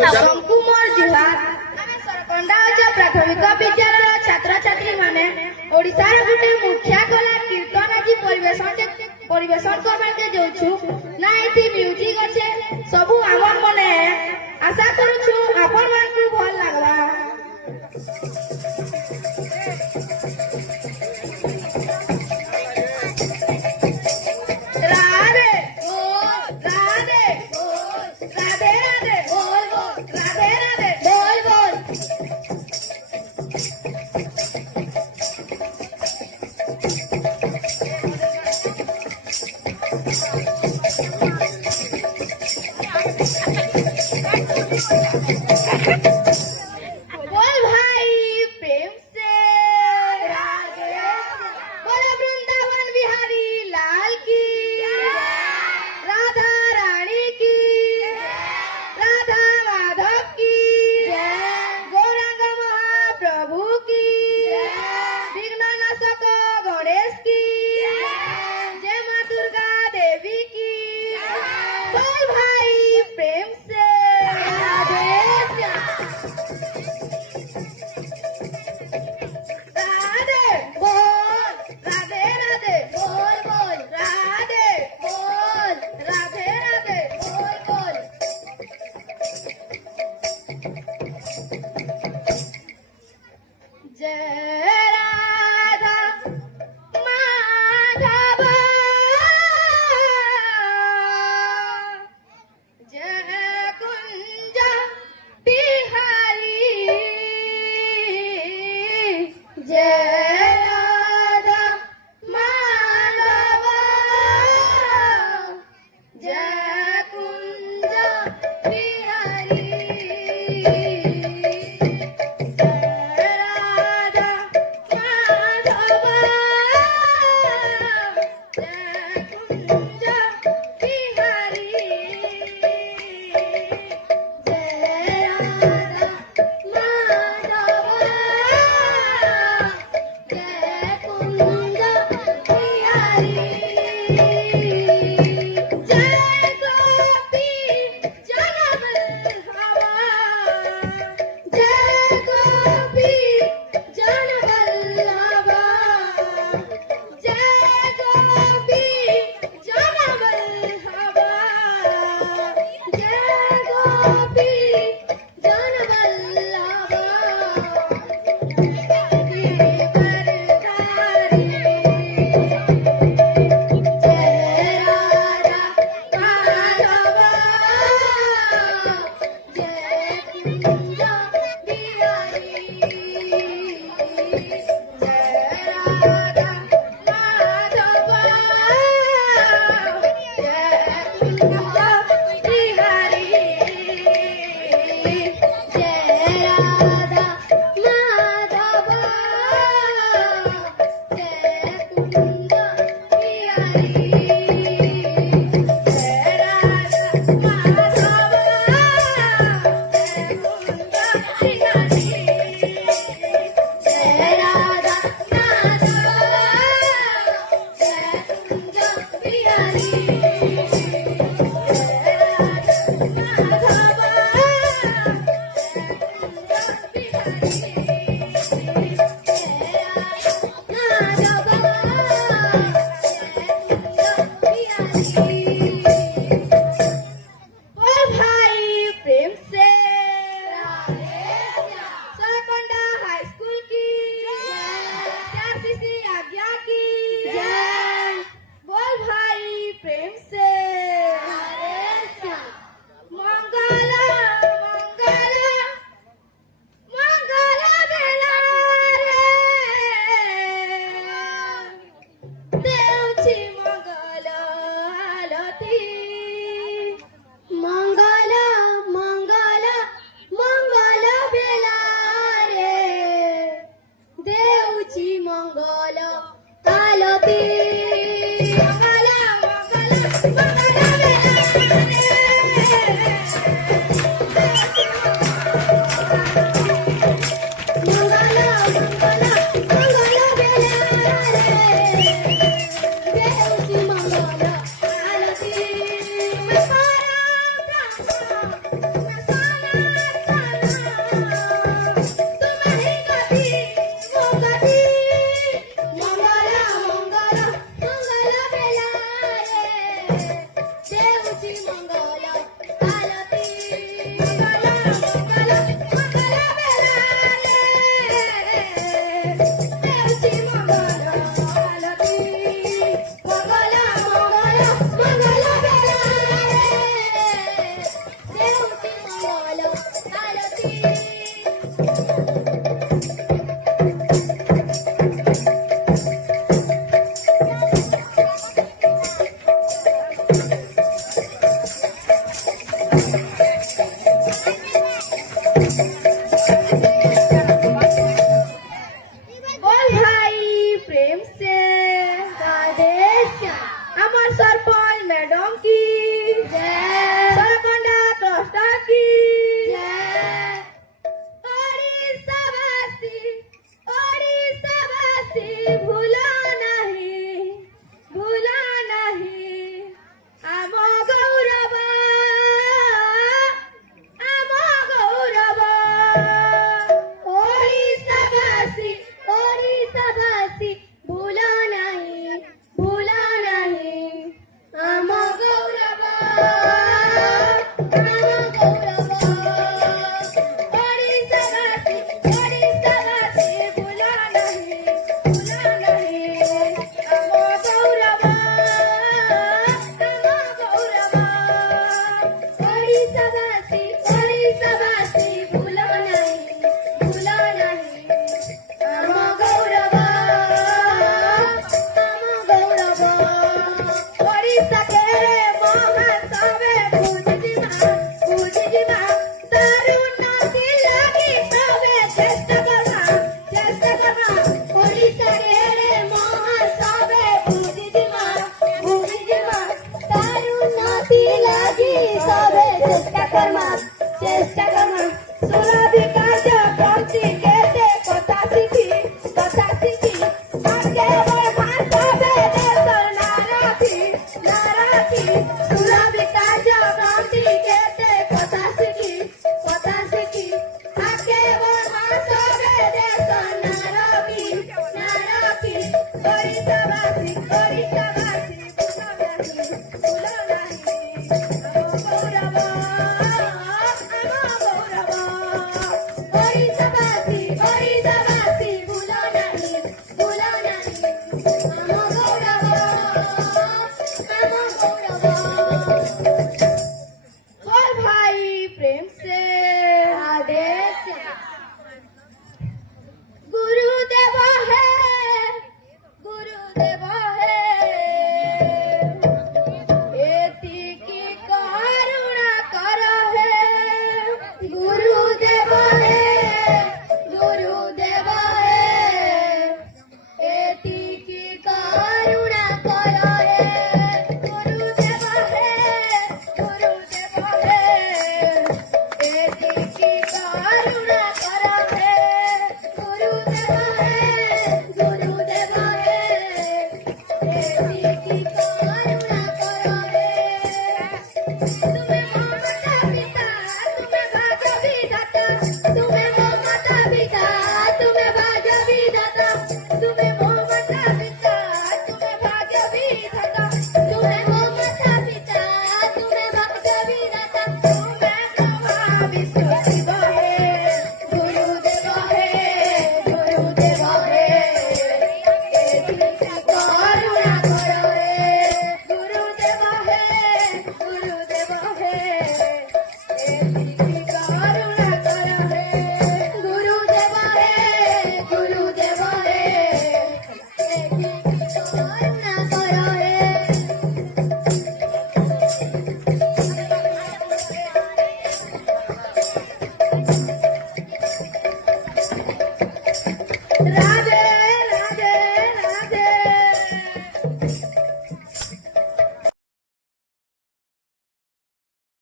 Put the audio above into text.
कुमार जुहार आमे सरकंडा प्राथमिक विद्यालय छात्र छात्री माने ओडिसा रे गुटे मुख्या कला कीर्तन आज परिवेशन करबा के जाउछु ना एथि म्यूजिक अच्छे सबु हमर मने आशा करूछु आपन मन को भल लागबा। চেষ্টা করো সুরভি কাজ প্রতি কেতে কথা শিখি আগে বড় হাসবে দেশর নারাখি সুরভি কাজ প্রতি কেতে কথা শিখি আগে বড় হাসবে দেশর নারাখি ওড়িশাবাসী ভুলো নাহি ଆମ ଗୌରବ ওড়িশাবাসী ভুলো নাহি ଆମ গৌরব बोल भाई प्रेम से आदेश गुरुदेव है एतिकी करुणा कर है गुरुदेव है एतिकी करुणा कर है गुरुदेव है एतिकी करुणा कर है गुरुदेव है एतिकी करुणा कर है तुम्हें माता पिता तुम्हें भाग्य विधाता तुम्हें माता पिता तुम्हें भाग्य विधाता तुम्हें माता पिता तुम्हें भाग्य विधाता तुम्हें माता पिता तुम्हें भाग्य विधाता तुम्हें प्रभा विश्व शिव है गुरुदेव है एतिकी करुणा कर है गुरुदेव है एतिकी करुणा कर है गुरुदेव है एतिकी करुणा कर है राम